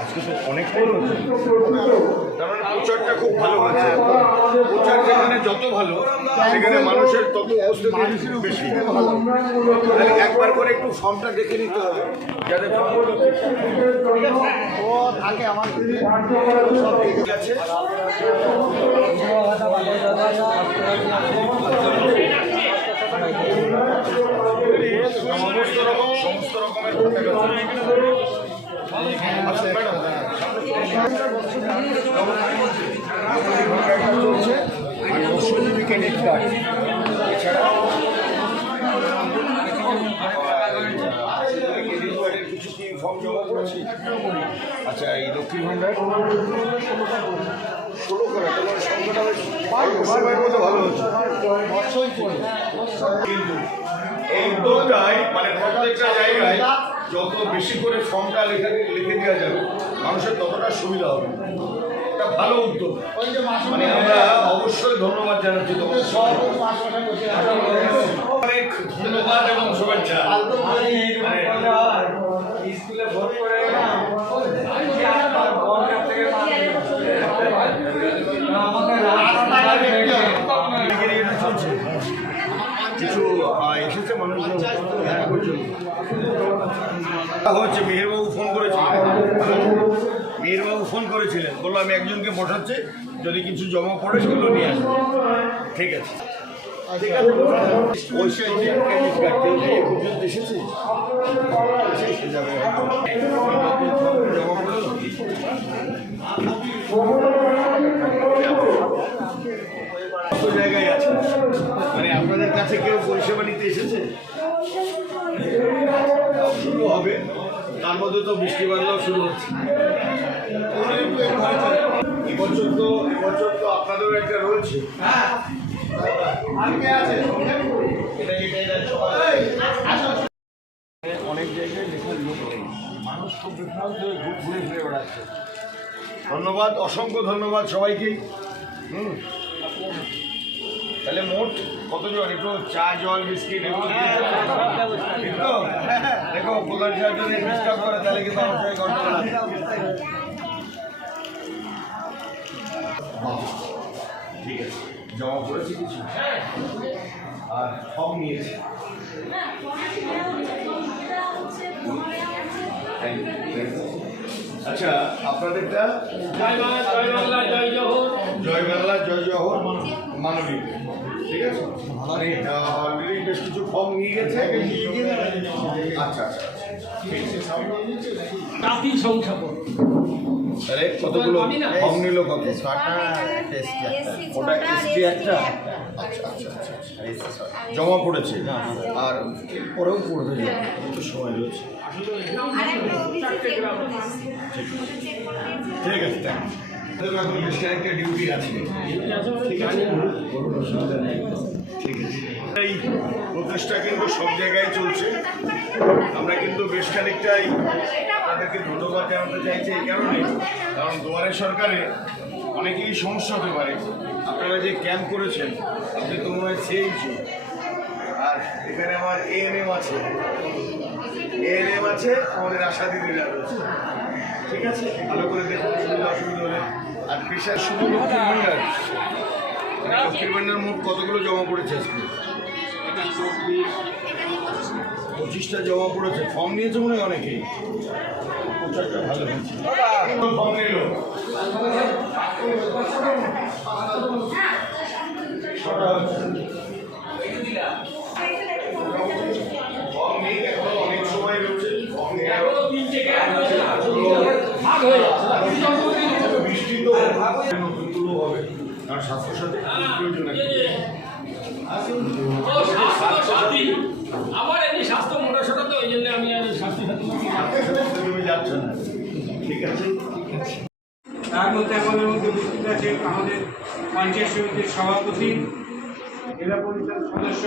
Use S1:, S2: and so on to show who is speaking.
S1: আজকে তো অনেকটাই প্রচারটা খুব ভালো হয়েছে। প্রচার যেখানে যত ভালো, সেখানে মানুষের তত উপস্থিতি বেশি। একবার করে একটু ফর্মটা দেখে নিতে হবে।
S2: আমার
S1: সমস্ত রকমের চলছে আর দর্শনী ক্রেডিট কিছু কি জমা করেছি আচ্ছা এই লক্ষ্মী ভাণ্ডার ষোলো করা তোমার সংখ্যাটা কিন্তু এই উদ্যোগটাই মানে প্রত্যেকটা জায়গায় যত বেশি করে ফর্মটা লিখে লিখে দেওয়া যাবে মানুষের ততটা সুবিধা হবে। একটা ভালো উদ্যোগ। মানে আমরা অবশ্যই ধন্যবাদ জানাচ্ছি তোমাদের। অনেক ধন্যবাদ এবং শুভেচ্ছা মানে চলছে কিছু আহ, এসেছে মানুষজন দেখা করছিল হচ্ছে, মেহেরবাবু ফোন করেছিলেন। মেহেরবাবু ফোন করেছিলেন। বলল, আমি একজনকে বসাচ্ছি যদি কিছু জমা পড়ে সেগুলো নিয়ে আসব। ঠিক আছে। জায়গায় আছে? মানে আপনাদের কাছে কেউ পরিষেবা নিতে এসেছে? তার মধ্যে তো বৃষ্টি বাদলাও শুরু হচ্ছে। এবছর তো এবছর আপনাদেরও একটা রয়েছে অনেক জায়গায় লেখার লোক মানুষ খুব বিভ্রান্ত ঘুরে ঘুরে বেড়াচ্ছে। ধন্যবাদ, অসংখ্য ধন্যবাদ সবাইকে। হুম। তাহলে মোট কত কতজন একটু চা জল বিস্কিট এগুলো। ঠিক তো? দেখো সাহেব যদি ডিস্টার্ব করে তাহলে কিন্তু আমার গন্ডগোল ঠিক আছে জমা করেছি কিছু আর ফর্ম নিয়েছি thank you. আচ্ছা আপনাদেরটা?
S3: জয় বাংলা জয় জহর
S1: জয় বাংলা জয় জহর মানবিক ঠিক আছে অলরেডি বেশ কিছু ফর্ম নিয়ে গেছে। আচ্ছা আচ্ছা আছে
S3: জাতি সংখ্যাপন
S1: তাহলে কতগুলো। ফর্ম নিল কত? ওটা
S4: ওটা
S1: এসটি একটা? আচ্ছা আচ্ছা আচ্ছা। জমা পড়েছে? আর পরেও পড়বে একটু সময় রয়েছে। ঠিক আছে থ্যাংক একটা ডিউটি আছে। ঠিক আছে। করুন অসুবিধা নেই। ঠিক আছে প্রচেষ্টা কিন্তু সব জায়গায় চলছে। আমরা কিন্তু বেশ খানিকটাই তাদেরকে ধন্যবাদ জানাতে চাইছি এই কারণে। কারণ দুয়ারে সরকারে অনেকেই সমস্যা হতে পারে। আপনারা যে ক্যাম্প করেছেন, আপনি তো মনে হয় আর এখানে আমার এএনএম আছে। এএনএম আছে, আমাদের আশা রয়েছে। ঠিক আছে? ভালো করে দেখুন, সুবিধা অসুবিধা হলে। আর পেশার ভাণ্ডার লক্ষ্মীর ভাণ্ডার মোট কতগুলো জমা পড়েছে আজকে? পঁচিশটা জমা পড়েছে। ফর্ম নিয়েছে মনে হয় অনেকেই। প্রচারটা ভালো হয়েছে। ফর্ম নিল। ফর্ম নেই এখনও অনেক সময় রয়েছে ফর্ম বৃষ্টি তো কারণ স্বাস্থ্যসাথী প্রয়োজন আছে
S3: ও আমার এমনি স্বাস্থ্য মোটাসোটা তো ওই জন্য আমি আর স্বাস্থ্য সাথী
S1: তুমি যাচ্ছ না। ঠিক আছে?
S5: তার মধ্যে আমাদের মধ্যে উপস্থিত আছে আমাদের পঞ্চায়েত সমিতির সভাপতি জেলা পরিষদ সদস্য